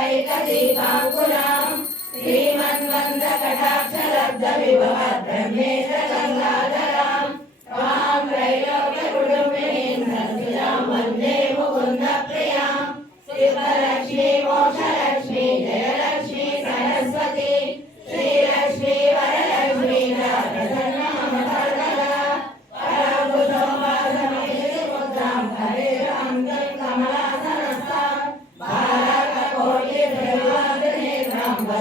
कैकदीपाङ्कुराम् श्रीमन्वन्दकटाक्षलब्धविभवब्रह्मेश गङ्गाधराम् त्वां त्रैलोक्यकुटुम्बिनीं